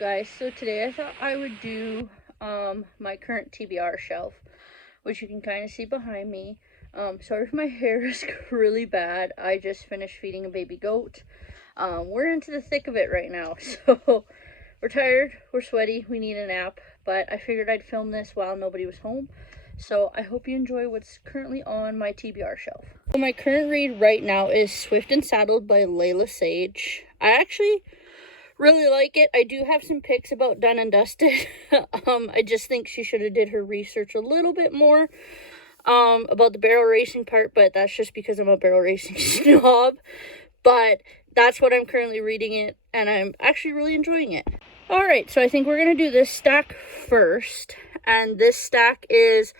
Guys, so today I thought I would do my current TBR shelf, which you can kind of see behind me. Sorry if my hair is really bad. I just finished feeding a baby goat. We're into the thick of it right now, so we're tired, we're sweaty, we need a nap, but I figured I'd film this while nobody was home. So I hope you enjoy what's currently on my TBR shelf. So my current read right now is Swift and Saddled by Layla Sage. I actually really like it. I do have some picks about Done and Dusted. I just think she should have did her research a little bit more about the barrel racing part, but that's just because I'm a barrel racing snob. But that's what I'm currently reading it, and I'm actually really enjoying it. Alright, so I think we're going to do this stack first, and this stack is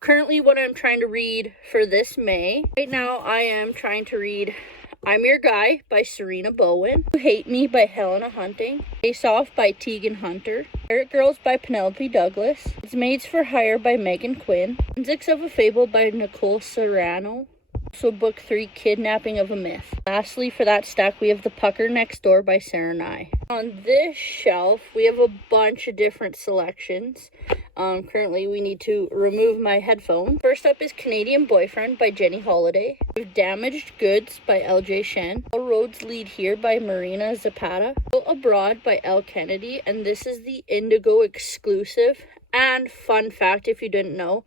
currently what I'm trying to read for this May. Right now I am trying to read I'm Your Guy by Serena Bowen, You Hate Me by Helena Hunting, Face Off by Tegan Hunter, Parrot Girls by Penelope Douglas, It's Maids for Hire by Megan Quinn, Forensics of a Fable by Nicole Serrano, also book 3, Kidnapping of a Myth. Lastly, for that stack, we have The Pucker Next Door by Sarah Nye. On this shelf, we have a bunch of different selections. Currently, we need to remove my headphone. First up is Canadian Boyfriend by Jenny Holiday. We have Damaged Goods by LJ Shen. All Roads Lead Here by Marina Zapata. Built Abroad by Elle Kennedy, and this is the Indigo exclusive. And fun fact, if you didn't know,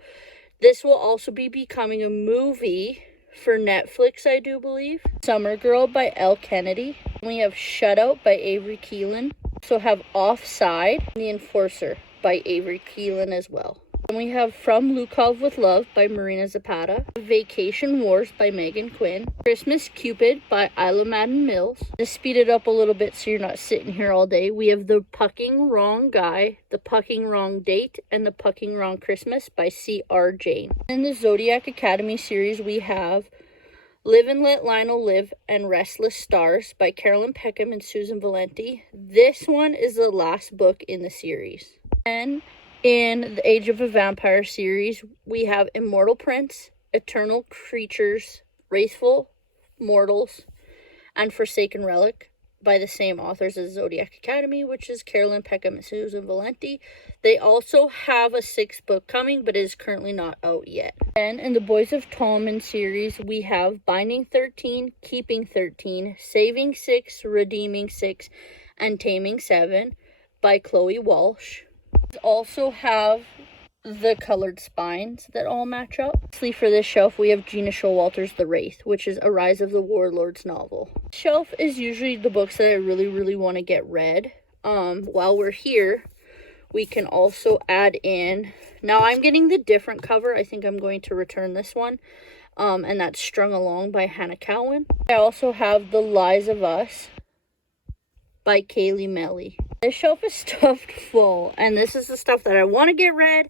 this will also be becoming a movie for Netflix, I do believe. Summer Girl by Elle Kennedy. We have Shutout by Avery Keelan. Also have Offside, The Enforcer by Avery Keelan as well. And we have From Lukov with Love by Marina Zapata. Vacation Wars by Megan Quinn. Christmas Cupid by Isla Madden Mills. To speed it up a little bit so you're not sitting here all day, we have The Pucking Wrong Guy, The Pucking Wrong Date, and The Pucking Wrong Christmas by C.R. Jane. In the Zodiac Academy series, we have Live and Let Lionel Live and Restless Stars by Carolyn Peckham and Susan Valenti. This one is the last book in the series. And in the Age of a Vampire series, we have Immortal Prince, Eternal Creatures, Wraithful Mortals, and Forsaken Relic by the same authors as Zodiac Academy, which is Carolyn Peckham and Susan Valenti. They also have a 6th book coming, but it is currently not out yet. And in the Boys of Tallman series, we have Binding 13, Keeping 13, Saving 6, Redeeming 6, and Taming 7 by Chloe Walsh. We also have The Colored Spines that all match up. Lastly, for this shelf, we have Gina Showalter's The Wraith, which is a Rise of the Warlords novel. This shelf is usually the books that I really want to get read. While we're here, we can also add in, now I'm getting the different cover. I think I'm going to return this one. And that's Strung Along by Hannah Cowan. I also have The Lies of Us by Kaylee Melly. This shelf is stuffed full, and this is the stuff that I want to get read,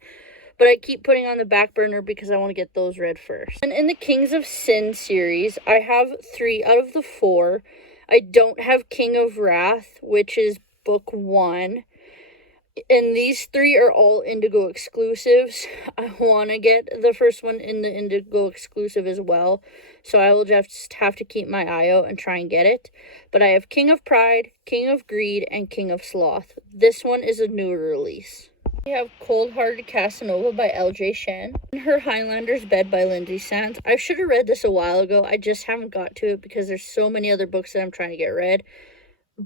but I keep putting on the back burner because I want to get those read first. And in the Kings of Sin series, I have 3 out of the 4. I don't have King of Wrath, which is book 1. And these 3 are all Indigo exclusives. I want to get the first one in the Indigo exclusive as well, so I will just have to keep my eye out and try and get it. But I have King of Pride, King of Greed, and King of Sloth. This one is a newer release. We have Cold Hearted Casanova by LJ Shen. And Her Highlander's Bed by Lindsay Sands. I should have read this a while ago. I just haven't got to it because there's so many other books that I'm trying to get read.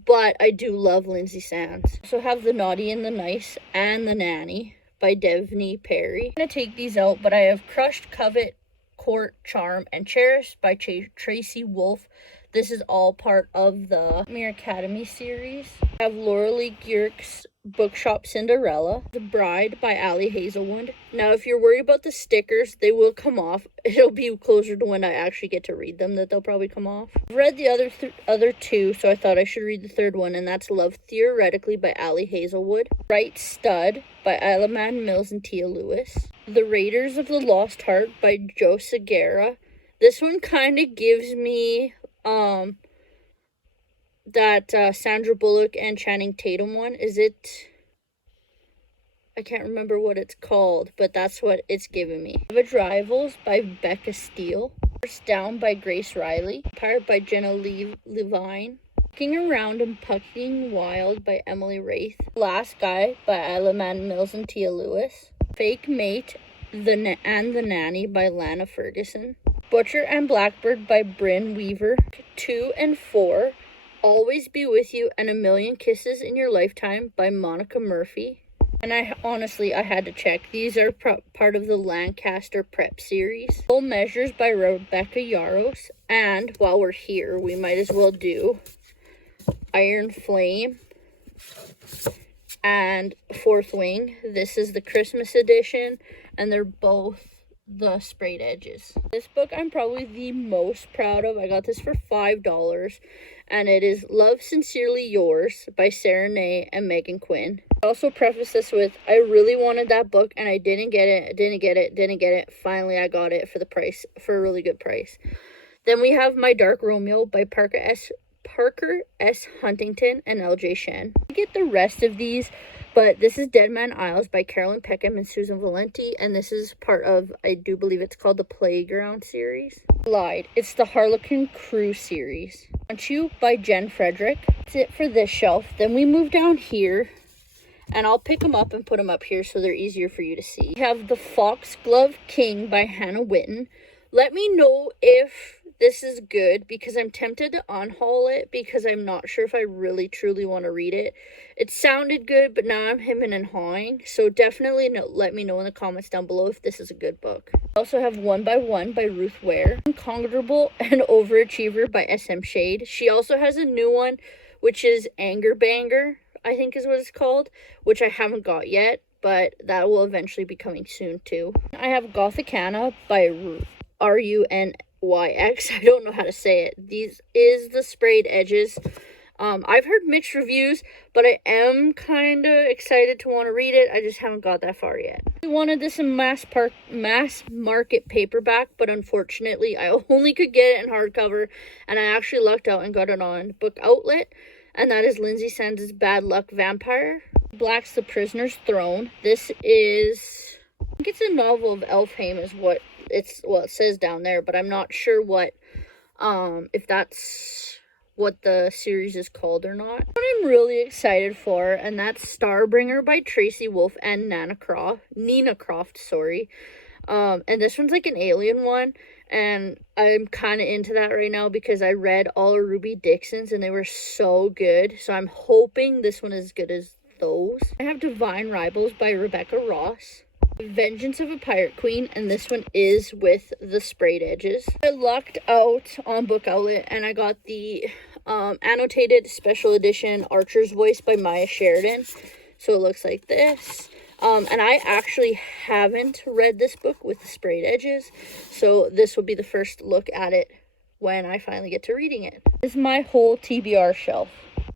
But I do love Lindsay Sands. Also have The Naughty and the Nice and The Nanny by Devney Perry. I'm going to take these out, but I have Crushed, Covet, Court, Charm, and Cherish by Tracy Wolfe. This is all part of the Mere Academy series. I have Laura Lee Gierk's Bookshop Cinderella, The Bride by Allie Hazelwood. Now, if you're worried about the stickers, they will come off. It'll be closer to when I actually get to read them that they'll probably come off. I've read the other 2, so I thought I should read the 3rd one, and that's Love Theoretically by Allie Hazelwood. Right Stud by Isla Madden Mills and Tia Lewis. The Raiders of the Lost Heart by Joe Segura. This one kind of gives me that Sandra Bullock and Channing Tatum one. Is it? I can't remember what it's called, but that's what it's giving me. Savage Rivals by Becca Steele. First Down by Grace Riley. Pirate by Jenna Levine. Walking Around and Pucking Wild by Emily Wraith. Last Guy by Isla Mann Mills and Tia Lewis. Fake Mate and the Nanny by Lana Ferguson. Butcher and Blackbird by Bryn Weaver. 2 and 4, Always Be With You and A Million Kisses in Your Lifetime by Monica Murphy. And I had to check. These are part of the Lancaster Prep series. Full Measures by Rebecca Yarros. And while we're here, we might as well do Iron Flame and Fourth Wing. This is the Christmas edition, and they're both the sprayed edges. This book I'm probably the most proud of. I got this for $5, and it is Love Sincerely Yours by Sarah Nay and Megan Quinn. I also preface this with, I really wanted that book and I didn't get it. Finally, I got it for a really good price. Then we have My Dark Romeo by Parker S. Huntington and L.J. Shen. I get the rest of these, but this is Dead Man Isles by Carolyn Peckham and Susan Valenti, and this is part of, I do believe it's called the Playground series. Lied. It's the Harlequin Crew series. Want You by Jen Frederick. That's it for this shelf. Then we move down here, and I'll pick them up and put them up here so they're easier for you to see. We have The Foxglove King by Hannah Witten. Let me know if this is good, because I'm tempted to unhaul it because I'm not sure if I really truly want to read it. It sounded good, but now I'm hemming and hawing. So definitely let me know in the comments down below if this is a good book. I also have One by One by Ruth Ware. Inconquerable and Overachiever by SM Shade. She also has a new one, which is Anger Banger, I think is what it's called, which I haven't got yet, but that will eventually be coming soon too. I have Gothicana by RUNYX. I don't know how to say it. These is the sprayed edges. I've heard mixed reviews, but I am kind of excited to want to read it. I just haven't got that far yet. I wanted this in mass market paperback, but unfortunately I only could get it in hardcover, and I actually lucked out and got it on Book Outlet, and that is Lindsay Sands' Bad Luck Vampire. Black's The Prisoner's Throne. This is, I think it's a novel of Elfhame is what it says down there, but I'm not sure what if that's what the series is called or not. What I'm really excited for, and that's Starbringer by Tracy Wolf and Nina Croft, and this one's like an alien one, and I'm kind of into that right now because I read all of Ruby Dixon's and they were so good, so I'm hoping this one is as good as those. I have Divine Rivals by Rebecca Ross. Vengeance of a Pirate Queen, and this one is with the sprayed edges. I lucked out on Book Outlet and I got the annotated special edition Archer's Voice by Maya Sheridan, so it looks like this. And I actually haven't read this book with the sprayed edges, so this will be the first look at it when I finally get to reading it. This is my whole TBR shelf.